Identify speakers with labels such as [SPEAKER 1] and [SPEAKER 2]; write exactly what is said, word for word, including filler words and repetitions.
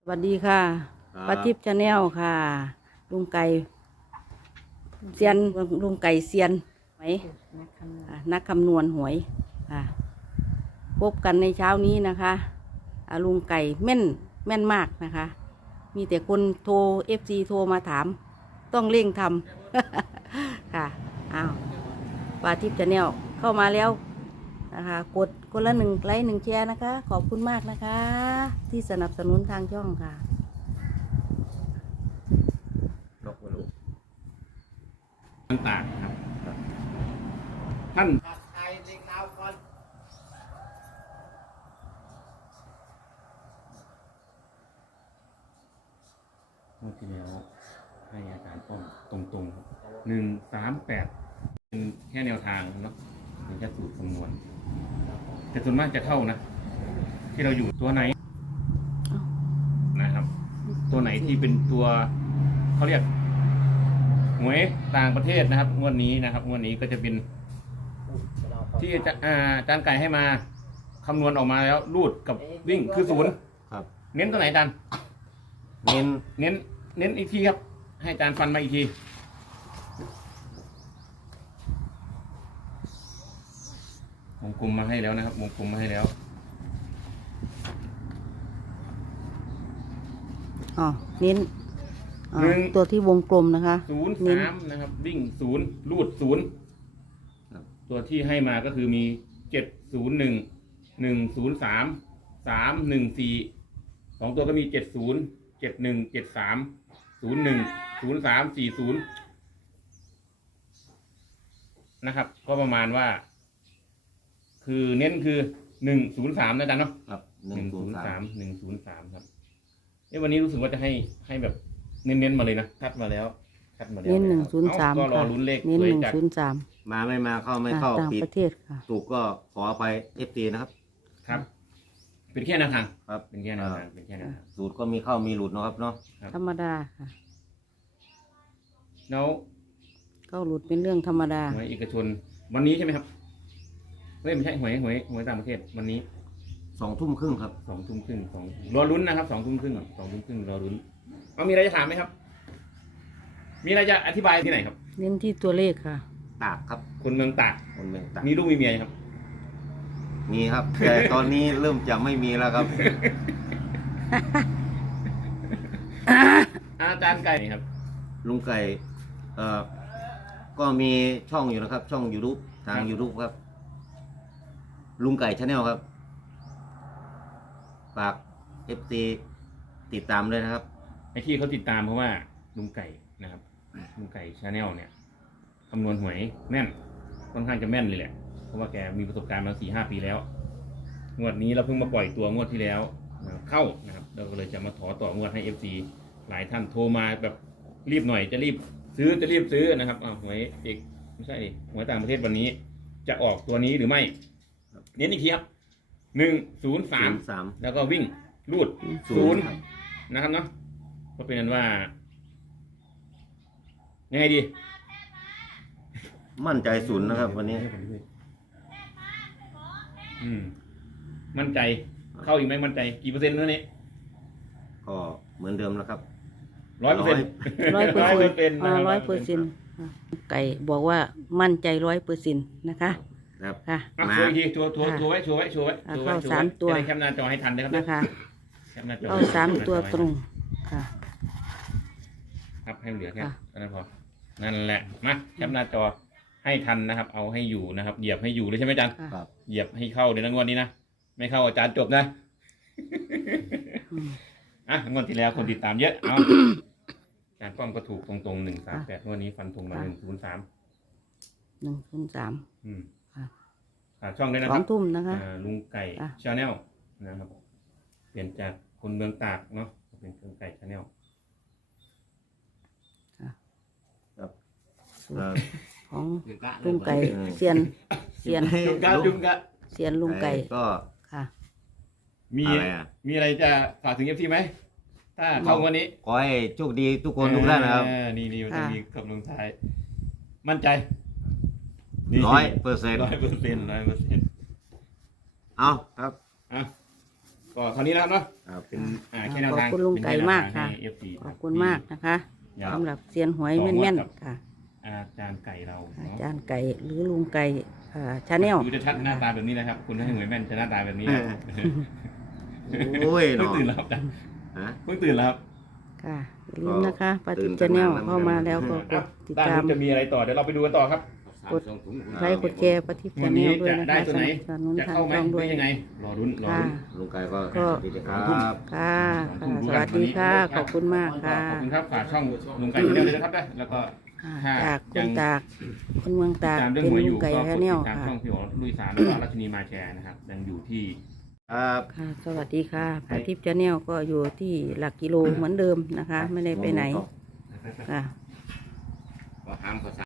[SPEAKER 1] สวัสดีค่ะป้าทิพย์ชาแนลค่ะลุงไก่เซียนลุงไก่เซียนไหมนักคำนวณหวยค่ะพบกันในเช้านี้นะคะลุงไก่แม่นแม่นมากนะคะ มีแต่คนโทรเอฟซีโทรมาถามต้องเร่งทำ ค่ะอ้าวป้าทิพย์ชาแนลเข้ามาแล้วนะคะกดคนละหนึ่งไลค์หนึ่งแชร์นะคะ ขอบคุณมากนะคะ ที่สนับสนุนทางช่องค่ะ
[SPEAKER 2] นกวลูต่างๆครับท่านเมื่อที่แล้วให้อาจารย์ป้อมตรงๆครับหนึ่งสามแปดเป็นแค่แนวทางเนาะเป็นแค่สูตรคำนวณแต่ส่วนมากจะเข้านะ ที่เราอยู่ตัวไหนนะครับ ตัวไหนที่เป็นตัวเขาเรียกหวยต่างประเทศนะครับงวดนี้นะครับงวดนี้ก็จะเป็นที่อาจารย์ไก่ให้มาคำนวณออกมาแล้วรูดกับวิ่งคือศูนย์ครับเน้นตัวไหนอาจารย์เน้นเน้นเน้นอีกทีครับให้อาจารย์ฟันมาอีกทีวงกลมมาให้แล้วนะครับวงกลมมาให้แล้ว
[SPEAKER 1] อ๋อเน้นตัวที่วงกลมนะคะ
[SPEAKER 2] ศูนย์สามนะครับวิ่งศูนย์รูดศูนย์ตัวที่ให้มาก็คือมีเจ็ดศูนย์หนึ่งหนึ่งศูนย์สามสามหนึ่งสี่สองตัวก็มีเจ็ดศูนย์เจ็ดหนึ่งเจ็ดสามศูนย์หนึ่งศูนย์สามสี่ศูนย์นะครับก็ประมาณว่าคือเน้นคือหนึ่งศูนย์สามนะจ๊ะเนาะครับหนึ่งศูนย์สามหนึ่งศูนย์สามครับเอ้วันนี้รู้สึกว่าจะให้ให้แบบเน้นๆมาเลยนะคัดมาแล้วคัดมาแล้ว
[SPEAKER 1] เน้นหนึ่งศูนย์สาม
[SPEAKER 2] ก็รอลุ้นเลข
[SPEAKER 1] เน้นหนึ่งศูนย์สาม
[SPEAKER 3] มาไม่มาเข้าไม่เข้า
[SPEAKER 1] ต่างประเทศค่ะ
[SPEAKER 3] ถูกก็ขออภัยเอฟซีนะครับ
[SPEAKER 2] ครับเป็นแค่แนวทาง
[SPEAKER 3] ครับ
[SPEAKER 2] เป็นแค่แนวทางเป็นแค่แนวทาง
[SPEAKER 3] สูตรก็มีเข้ามีหลุดนะครับเนาะ
[SPEAKER 1] ธรรมดาค่ะ
[SPEAKER 2] แล้ว
[SPEAKER 1] เข้าหลุดเป็นเรื่องธรรมดา
[SPEAKER 2] หวยเอกชนวันนี้ใช่ไหมครับไม่ไม่ใช่หวยหวยหวยต่างประเทศวันนี้
[SPEAKER 3] สองทุ่มครึ่งครับ
[SPEAKER 2] สองทุ่มครึ่งสองรอลุ้นนะครับสองทุ่มครึ่งสองทุ่มครึ่งรอลุ้นเอามีอะไรจะถามไหมครับมีอะไรจะอธิบายที่ไหนครับ
[SPEAKER 1] เน้นที่ตัวเลขค่ะ
[SPEAKER 3] ตากครับ
[SPEAKER 2] คนเมืองตาก
[SPEAKER 3] คนเมืองตาก
[SPEAKER 2] มีลูกมีเมียครับ
[SPEAKER 3] มีครับแต่ตอนนี้เริ่มจะไม่มีแล้วครับ
[SPEAKER 2] อาจารย์ไก่ครับ
[SPEAKER 3] ลุงไก่เอ่อก็มีช่องอยู่นะครับช่อง YouTube ทาง YouTube ครับลุงไก่ชาแนลครับฝาก เอฟ ซี ติดตามด้วยนะครับ
[SPEAKER 2] ไอ้ที่เขาติดตามเพราะว่าลุงไก่นะครับลุงไก่ชาแนลเนี่ยคำนวณหวยแม่นค่อนข้างจะแม่นเลยแหละเพราะว่าแกมีประสบการณ์มาสี่ห้าปีแล้วงวดนี้เราเพิ่งมาปล่อยตัวงวดที่แล้วเข้านะครับเราก็เลยจะมาถอต่องวดให้ เอฟ ซี หลายท่านโทรมาแบบรีบหน่อยจะรีบซื้อจะรีบซื้อนะครับอ้าวหวยเอกไม่ใช่ดิหวยต่างประเทศวันนี้จะออกตัวนี้หรือไม่เน้นอีกทีครับหนึ่งศูนย์สามแล้วก็วิ่งรูดศูนย์นะครับเนาะก็เป็นนั้นว่ายังไงดี
[SPEAKER 3] มั่นใจศูนย์นะครับวันนี้
[SPEAKER 2] อืมมั่นใจเข้าอีกไหมมั่นใจกี่เปอร์เซ็นต์แล้วนี่
[SPEAKER 3] ก็เหมือนเดิมแล้วครับ
[SPEAKER 2] ร้อยเปอร์เซ็นต์
[SPEAKER 1] ร้อยเปอร์เซ็นต์ร้อยเปอร์เซ็นต์ไก่บอกว่ามั่นใจร้อยเปอร์เซ็นต์นะคะ
[SPEAKER 3] ครับ
[SPEAKER 1] ค่ะ
[SPEAKER 2] โชว์อีกทีโชว์โชว์โชว์ไว้โชว์ไว้โชว์ไว้โชว์ไว้
[SPEAKER 1] สามตัว
[SPEAKER 2] จะได้แคปหน้าจอให้ทันนะครับ
[SPEAKER 1] นะคะเอาสามตัวตรงค่ะ
[SPEAKER 2] ครับให้เหลือแค่นั้นพอนั่นแหละมาแคปหน้าจอให้ทันนะครับเอาให้อยู่นะครับเหยียบให้อยู่เลยใช่ไหมอาจารย์เหยียบให้เข้าในงวดนี้นะไม่เข้าอาจารย์จบนะอ่ะงวดที่แล้วคนติดตามเยอะเอาอาจารย์ป้อมก็ถูกตรงๆหนึ่งสามแปดงวดนี้ฟันธงมาหนึ่งศูนย์สาม
[SPEAKER 1] หนึ่งศูนย์สาม
[SPEAKER 2] อืมค่ะช่องด้วยนะครับ
[SPEAKER 1] สองทุ่มนะคะ
[SPEAKER 2] ลุงไก่ชาแนลนะครับเปลี่ยนจากคนเมืองตากเนาะเป็นลุงไก่ชาแนล
[SPEAKER 3] ครับ
[SPEAKER 1] ของลุงไก่เซียนเซียน
[SPEAKER 2] ลุงกะลุงกะ
[SPEAKER 1] เซียนลุงไก่
[SPEAKER 3] ก็
[SPEAKER 1] ค่ะ
[SPEAKER 2] มีมีอะไรจะฝากถึงเอฟซีไหมถ้าเข้าวันนี้
[SPEAKER 3] ขอให้โชคดีทุกคนทุกท่านนะครับ
[SPEAKER 2] นี่นี่จะมีคำลงท้ายมั่นใจ
[SPEAKER 3] ร้อยเปอร์เซ็นต์
[SPEAKER 2] ร้อยเปอร์เซ็นต์ร้อยเปอร์เซ็นต์
[SPEAKER 3] เอาครับ
[SPEAKER 2] อ่ะก็เท่านี้แล้วเนาะ
[SPEAKER 3] ครับ
[SPEAKER 2] เป็นอ่าแค่แนวทาง
[SPEAKER 1] ขอบคุณลุงไก่มากค่ะ
[SPEAKER 2] เป็นแนวทางให้ เอฟ ซี
[SPEAKER 1] ขอบคุณมากนะคะ
[SPEAKER 2] อยาก
[SPEAKER 1] สำหรับเซียนหวยแม่นๆค่ะ
[SPEAKER 2] อาจารย์ไก่เรา
[SPEAKER 1] อา
[SPEAKER 2] เนาะ
[SPEAKER 1] จารย์ไก่หรือลุงไก่ชาแนล
[SPEAKER 2] ดูจะชัดหน้าตาแบบนี้นะครับคุณให้หวยแม่นจะหน้าตาแบบนี้ครับ
[SPEAKER 3] โอ้ย
[SPEAKER 2] เพิ่ง
[SPEAKER 3] เนาะ
[SPEAKER 2] ตื่นแล้วครับอาจารย์
[SPEAKER 3] ฮะ
[SPEAKER 2] เพิ่งตื่นแล้วครับ
[SPEAKER 1] ค่ะอย่าลืมนะคะป
[SPEAKER 3] ตื่
[SPEAKER 1] ฏิ
[SPEAKER 3] น
[SPEAKER 1] ชาแนล
[SPEAKER 3] ตั้งนานแล้ว
[SPEAKER 1] เข้ามาแล้วก็กดติด
[SPEAKER 2] ด้าน
[SPEAKER 1] ตาม
[SPEAKER 2] นู้นจะมีอะไรต่อเดี๋ยวเราไปดูกันต่อครับ
[SPEAKER 1] กด ไลค์กดแชร์ปฏิชาแนลด้วยนะคะสนับสนุน
[SPEAKER 2] จะ
[SPEAKER 1] ทาง
[SPEAKER 2] เข้าไหม
[SPEAKER 1] ช่อง
[SPEAKER 2] ห
[SPEAKER 1] ด้
[SPEAKER 2] รื
[SPEAKER 1] วย
[SPEAKER 2] อยังไงรอรุ้นรอ
[SPEAKER 1] ค่ะ
[SPEAKER 2] รุ้น
[SPEAKER 3] ลุงไก่ก็
[SPEAKER 1] ก็
[SPEAKER 3] สวัสดีครับ
[SPEAKER 1] ค่ะค่ะสวัสดีค่ะ ขอบคุณมากค่ะ
[SPEAKER 2] ขอบคุณครับฝากช่องลุงไก่ชาแนลเลยนะครับนะแล้วก็
[SPEAKER 1] ค่ะ
[SPEAKER 2] ถ้า
[SPEAKER 1] จากค
[SPEAKER 2] ยั
[SPEAKER 1] น
[SPEAKER 2] ง
[SPEAKER 1] ตากคนเมืองตาก
[SPEAKER 2] ตามเรื่อง
[SPEAKER 1] เป็น
[SPEAKER 2] หวยอ
[SPEAKER 1] ลุง
[SPEAKER 2] ยู่
[SPEAKER 1] ไก่
[SPEAKER 2] ก็ก
[SPEAKER 1] ชา
[SPEAKER 2] ด
[SPEAKER 1] แน
[SPEAKER 2] ติ
[SPEAKER 1] ล
[SPEAKER 2] ดตาม
[SPEAKER 1] ค่ะ
[SPEAKER 2] ช่องพี่โอลุยสารแล้วก็ราชินีมาแชร์นะครับยังอยู่ที่
[SPEAKER 3] ครับ
[SPEAKER 1] ค่ะ สวัสดีค่ะปฏิชาแนลก็อยู่ที่หลักกิโลเหมือนเดิมนะคะ ไม่ได้ไปไหนค่ะ
[SPEAKER 3] ก็ห้ามเขา